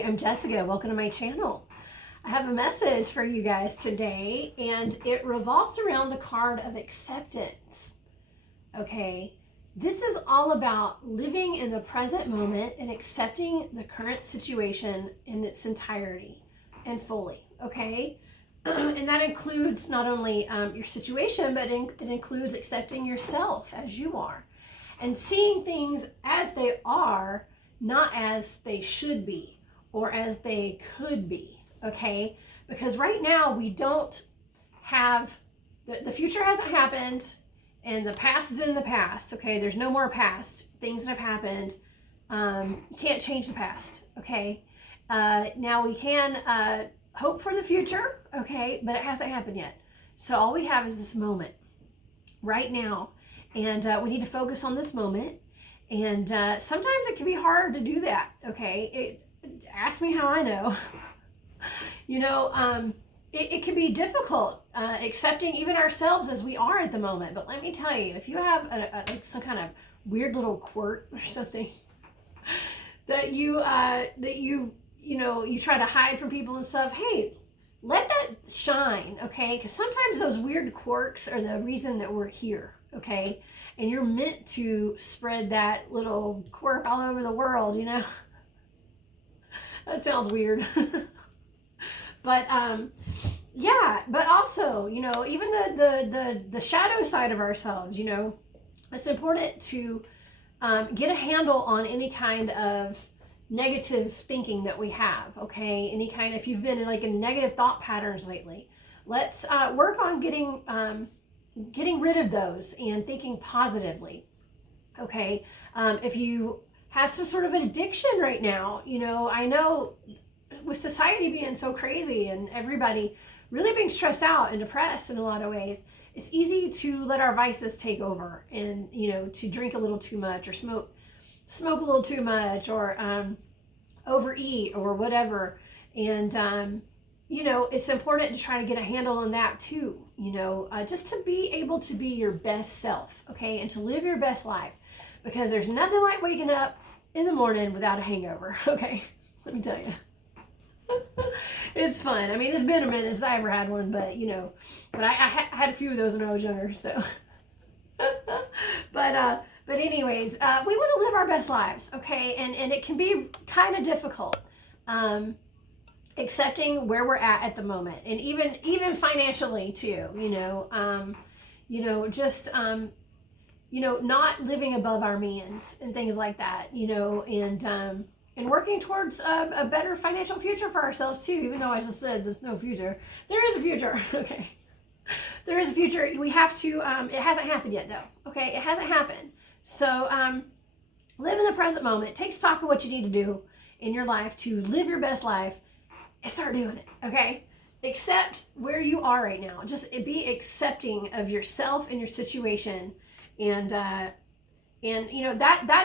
Hi, I'm Jessica. Welcome to my channel. I have a message for you guys today, and it revolves around the card of acceptance. Okay, this is all about living in the present moment and accepting the current situation in its entirety and fully. Okay, and that includes not only your situation, but it includes accepting yourself as you are and seeing things as they are, not as they should be or as they could be, okay? Because right now we don't have, the future hasn't happened and the past is in the past, okay? There's no more past. Things that have happened, you can't change the past, okay? Now we can hope for the future, okay? But it hasn't happened yet. So all we have is this moment right now. And we need to focus on this moment. And sometimes it can be hard to do that, okay? Ask me how I know. It can be difficult accepting even ourselves as we are at the moment. But let me tell you, if you have like some kind of weird little quirk or something that you try to hide from people and stuff, hey, let that shine, okay? Because sometimes those weird quirks are the reason that we're here, okay? And you're meant to spread that little quirk all over the world, you know? That sounds weird. But yeah, but also, even the shadow side of ourselves, it's important to get a handle on any kind of negative thinking that we have, okay? If you've been in negative thought patterns lately, let's work on getting rid of those and thinking positively, okay? If you have some sort of an addiction right now, I know with society being so crazy and everybody really being stressed out and depressed in a lot of ways, it's easy to let our vices take over and, to drink a little too much or smoke a little too much or overeat or whatever. And, it's important to try to get a handle on that too, just to be able to be your best self, okay, and to live your best life, because there's nothing like waking up in the morning without a hangover, okay? Let me tell you. It's fun. I mean, it's been a minute since I ever had one, but, but I had a few of those when I was younger, so. But anyways, we want to live our best lives, okay? And it can be kind of difficult. Accepting where we're at the moment, and even financially too, not living above our means and things like that, and working towards a better financial future for ourselves too, even though I just said there's no future. There is a future, okay? There is a future. We have to, it hasn't happened yet though, okay? It hasn't happened. So live in the present moment. Take stock of what you need to do in your life to live your best life, and start doing it, okay? Accept where you are right now. Just be accepting of yourself and your situation, and that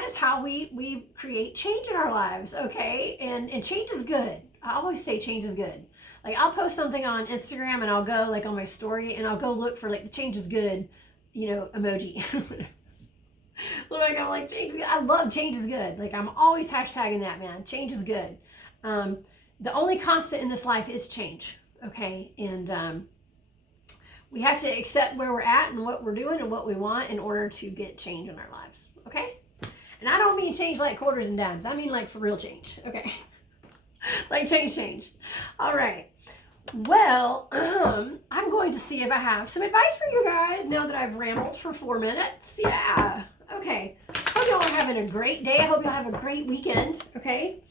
is how we create change in our lives, okay? And change is good. I always say change is good. Like, I'll post something on Instagram and I'll go on my story and I'll go look for the change is good, emoji. Look, I'm like, change is good. I love change is good. Like, I'm always hashtagging that, man. Change is good. The only constant in this life is change, okay? And we have to accept where we're at and what we're doing and what we want in order to get change in our lives, okay? And I don't mean change like quarters and dimes. I mean like for real change, okay? Like change. All right. Well, I'm going to see if I have some advice for you guys now that I've rambled for 4 minutes. Yeah. Okay. Hope y'all are having a great day. I hope y'all have a great weekend, okay?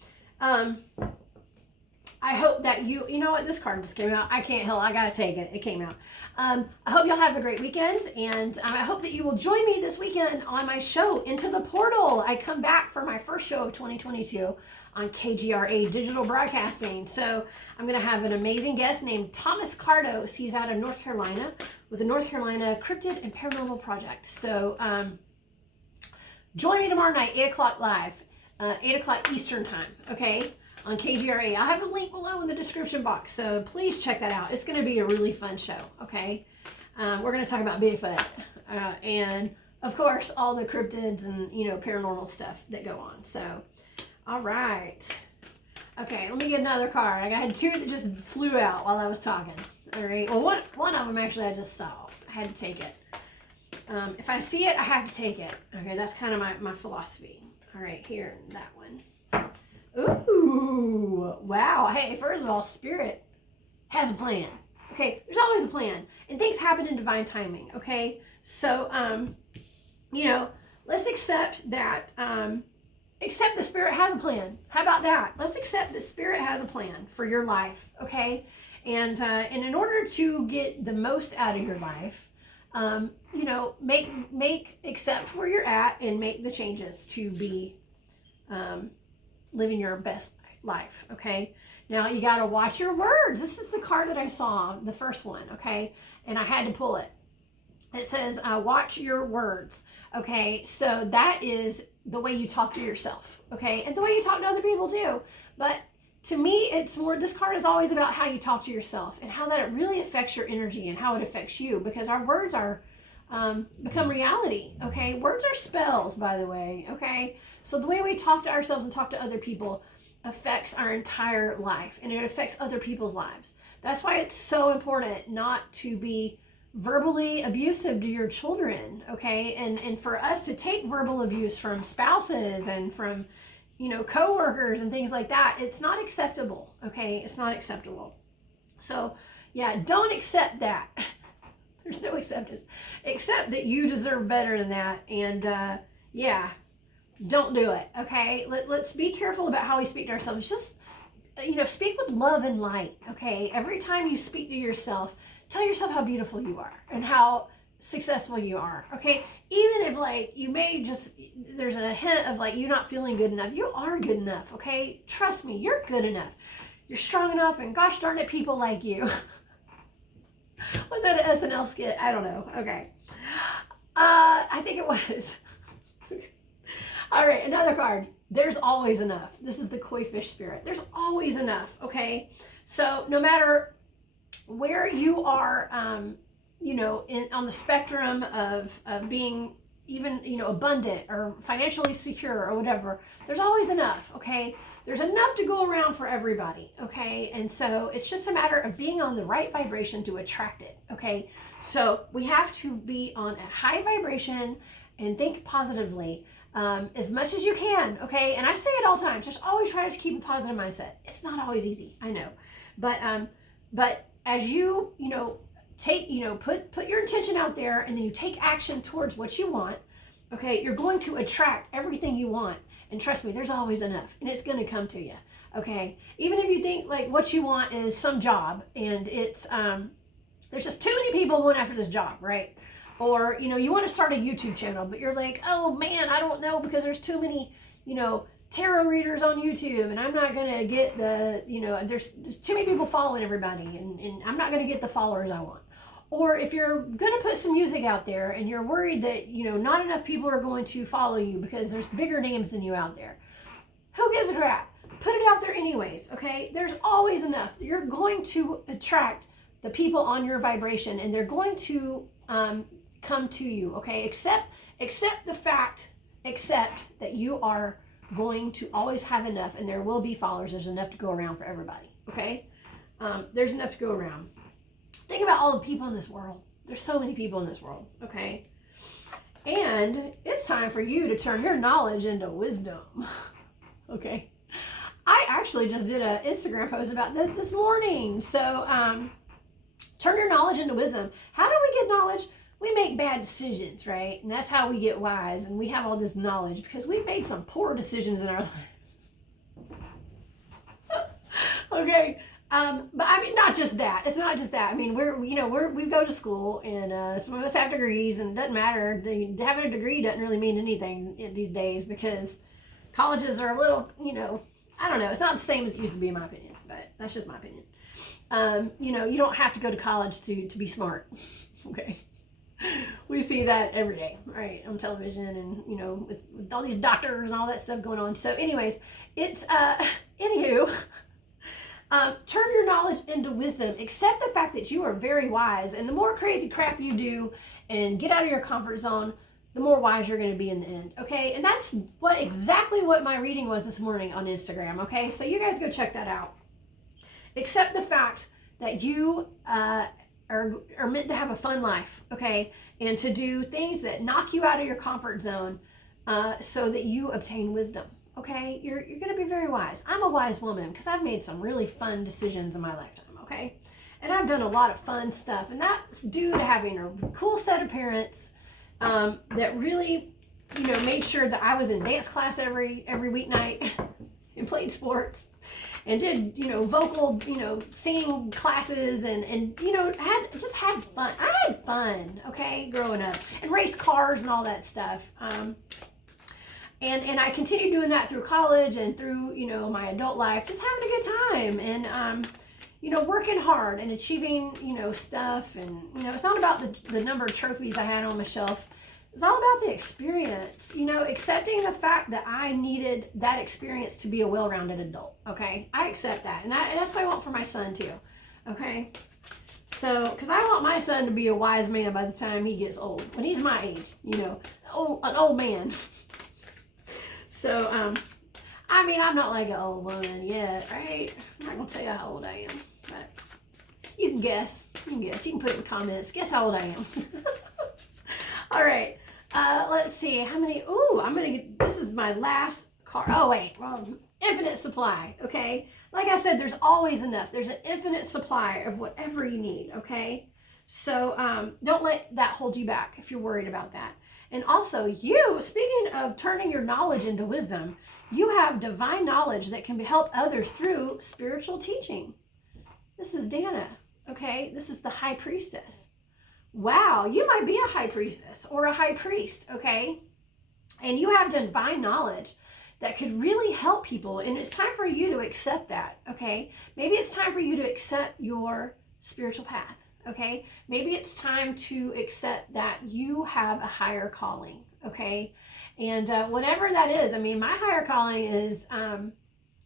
I hope that you know what, this card just came out. I can't help, I gotta take it. It came out. I hope y'all have a great weekend, and I hope that you will join me this weekend on my show, Into the Portal. I come back for my first show of 2022 on KGRA Digital Broadcasting. So I'm gonna have an amazing guest named Thomas Cardos. He's out of North Carolina with the North Carolina Cryptid and Paranormal Project. So join me tomorrow night, 8 o'clock live, 8 o'clock Eastern time, okay? On KGRA. I'll have a link below in the description box, so please check that out. It's going to be a really fun show, okay? We're going to talk about Bigfoot and, of course, all the cryptids and, paranormal stuff that go on. So, all right. Okay, let me get another card. I had two that just flew out while I was talking. All right. Well, one of them actually I just saw. I had to take it. If I see it, I have to take it. Okay, that's kind of my philosophy. All right, here, that one. Ooh, wow. Hey, first of all, Spirit has a plan. Okay, there's always a plan. And things happen in divine timing, okay? So, let's accept that, accept the Spirit has a plan. How about that? Let's accept that Spirit has a plan for your life, okay? And in order to get the most out of your life, accept where you're at and make the changes to be living your best life, okay? Now, you got to watch your words. This is the card that I saw, the first one, okay? And I had to pull it. It says, watch your words, okay? So that is the way you talk to yourself, okay? And the way you talk to other people too. But to me, it's more, this card is always about how you talk to yourself and how that it really affects your energy and how it affects you, because our words are become reality, okay? Words are spells, by the way, okay? So the way we talk to ourselves and talk to other people affects our entire life, and it affects other people's lives. That's why it's so important not to be verbally abusive to your children, okay? And for us to take verbal abuse from spouses and from, coworkers and things like that, it's not acceptable, okay? It's not acceptable. So, yeah, don't accept that. There's no acceptance. Accept that you deserve better than that, and don't do it, okay? Let's be careful about how we speak to ourselves. Just, speak with love and light, okay? Every time you speak to yourself, tell yourself how beautiful you are and how successful you are, okay? Even if, there's a hint of, you not feeling good enough, you are good enough, okay? Trust me, you're good enough. You're strong enough, and gosh darn it, people like you. Was that an SNL skit? I don't know. Okay. I think it was. All right, another card. There's always enough. This is the koi fish spirit. There's always enough, okay? So no matter where you are, on the spectrum of being even, abundant or financially secure or whatever, there's always enough, okay? There's enough to go around for everybody, okay? And so it's just a matter of being on the right vibration to attract it, okay? So we have to be on a high vibration and think positively as much as you can, okay? And I say it all times, just always try to keep a positive mindset. It's not always easy, I know. But as you, take, put your intention out there, and then you take action towards what you want, okay, you're going to attract everything you want. And trust me, there's always enough, and it's going to come to you, okay? Even if you think what you want is some job, and it's, there's just too many people going after this job, right? Or, you want to start a YouTube channel, but you're like, oh man, I don't know, because there's too many, tarot readers on YouTube, and I'm not going to get the, there's too many people following everybody, and I'm not going to get the followers I want. Or if you're going to put some music out there and you're worried that, not enough people are going to follow you because there's bigger names than you out there. Who gives a crap? Put it out there anyways, okay? There's always enough. You're going to attract the people on your vibration, and they're going to come to you, okay? Accept that you are going to always have enough, and there will be followers. There's enough to go around for everybody, okay? There's enough to go around. Think about all the people in this world. There's so many people in this world, okay? And it's time for you to turn your knowledge into wisdom, okay? I actually just did an Instagram post about this morning. So turn your knowledge into wisdom. How do we get knowledge? We make bad decisions, right? And that's how we get wise, and we have all this knowledge because we've made some poor decisions in our lives. Okay. But I mean, not just that. It's not just that. I mean, we go to school, and some of us have degrees, and it doesn't matter. Having a degree doesn't really mean anything these days, because colleges are a little, I don't know. It's not the same as it used to be, in my opinion, but that's just my opinion. You don't have to go to college to be smart. Okay. We see that every day, right, on television, and, with all these doctors and all that stuff going on. So anyways, it's, anywho, turn your knowledge into wisdom. Accept the fact that you are very wise, and the more crazy crap you do and get out of your comfort zone, the more wise you're going to be in the end. Okay. And that's exactly what my reading was this morning on Instagram. Okay. So you guys go check that out. Accept the fact that you are meant to have a fun life. Okay. And to do things that knock you out of your comfort zone so that you obtain wisdom. Okay. You're going to be very wise. I'm a wise woman because I've made some really fun decisions in my lifetime. Okay. And I've done a lot of fun stuff. And that's due to having a cool set of parents that really, made sure that I was in dance class every weeknight and played sports and did, vocal, singing classes and had fun. I had fun, okay, growing up, and raced cars and all that stuff. And I continued doing that through college and through, my adult life, just having a good time and, working hard and achieving, stuff. And, it's not about the number of trophies I had on my shelf. It's all about the experience, accepting the fact that I needed that experience to be a well-rounded adult. Okay. I accept that. And that's what I want for my son too. Okay. So, because I want my son to be a wise man by the time he gets old, when he's my age, an old man. So, I'm not like an old woman yet, right? I'm not going to tell you how old I am, but you can guess. You can put it in the comments. Guess how old I am. All right. Let's see. How many? Ooh, this is my last card. Oh, wait. Well, infinite supply, okay? Like I said, there's always enough. There's an infinite supply of whatever you need, okay? So don't let that hold you back if you're worried about that. And also, speaking of turning your knowledge into wisdom, you have divine knowledge that can help others through spiritual teaching. This is Dana, okay? This is the high priestess. Wow, you might be a high priestess or a high priest, okay? And you have divine knowledge that could really help people. And it's time for you to accept that, okay? Maybe it's time for you to accept your spiritual path, okay? Maybe it's time to accept that you have a higher calling, okay? And whatever that is, my higher calling is,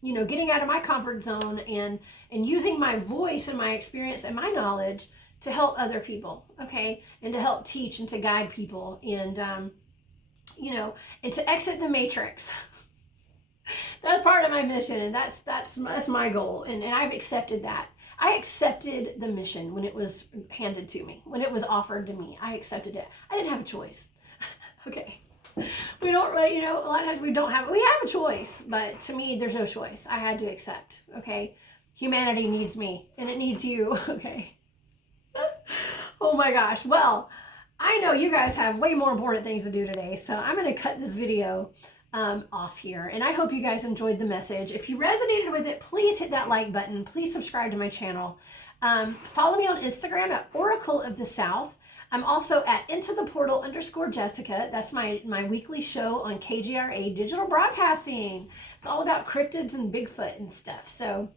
getting out of my comfort zone and using my voice and my experience and my knowledge to help other people, okay? And to help teach and to guide people and, and to exit the matrix. That's part of my mission, and that's my goal, and I've accepted that. I accepted the mission when it was handed to me, when it was offered to me. I accepted it. I didn't have a choice. Okay. We don't really, a lot of times we have a choice, but to me, there's no choice. I had to accept, okay? Humanity needs me, and it needs you, okay? Oh my gosh. Well, I know you guys have way more important things to do today, so I'm going to cut this video off here. And I hope you guys enjoyed the message. If you resonated with it, please hit that like button. Please subscribe to my channel. Follow me on Instagram at Oracle of the South. I'm also at IntoThePortal_Jessica. That's my weekly show on KGRA Digital Broadcasting. It's all about cryptids and Bigfoot and stuff. So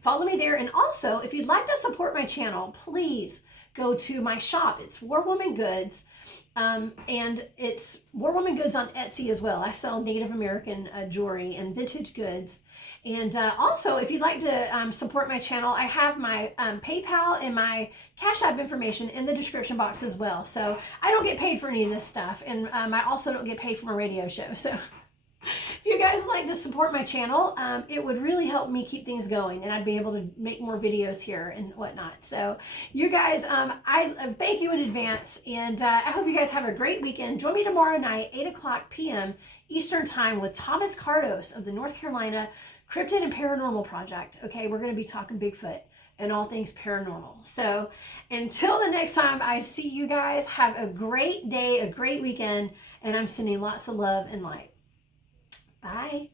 follow me there. And also, if you'd like to support my channel, please go to my shop. It's War Woman Goods. And it's War Woman Goods on Etsy as well. I sell Native American jewelry and vintage goods. And also, if you'd like to support my channel, I have my PayPal and my CashApp information in the description box as well. So I don't get paid for any of this stuff. And I also don't get paid for my radio show. So if you guys would like to support my channel, it would really help me keep things going, and I'd be able to make more videos here and whatnot. So you guys, I thank you in advance, and I hope you guys have a great weekend. Join me tomorrow night, 8 p.m. Eastern Time with Thomas Cardos of the North Carolina Cryptid and Paranormal Project. Okay, we're going to be talking Bigfoot and all things paranormal. So until the next time I see you guys, have a great day, a great weekend, and I'm sending lots of love and light. Bye.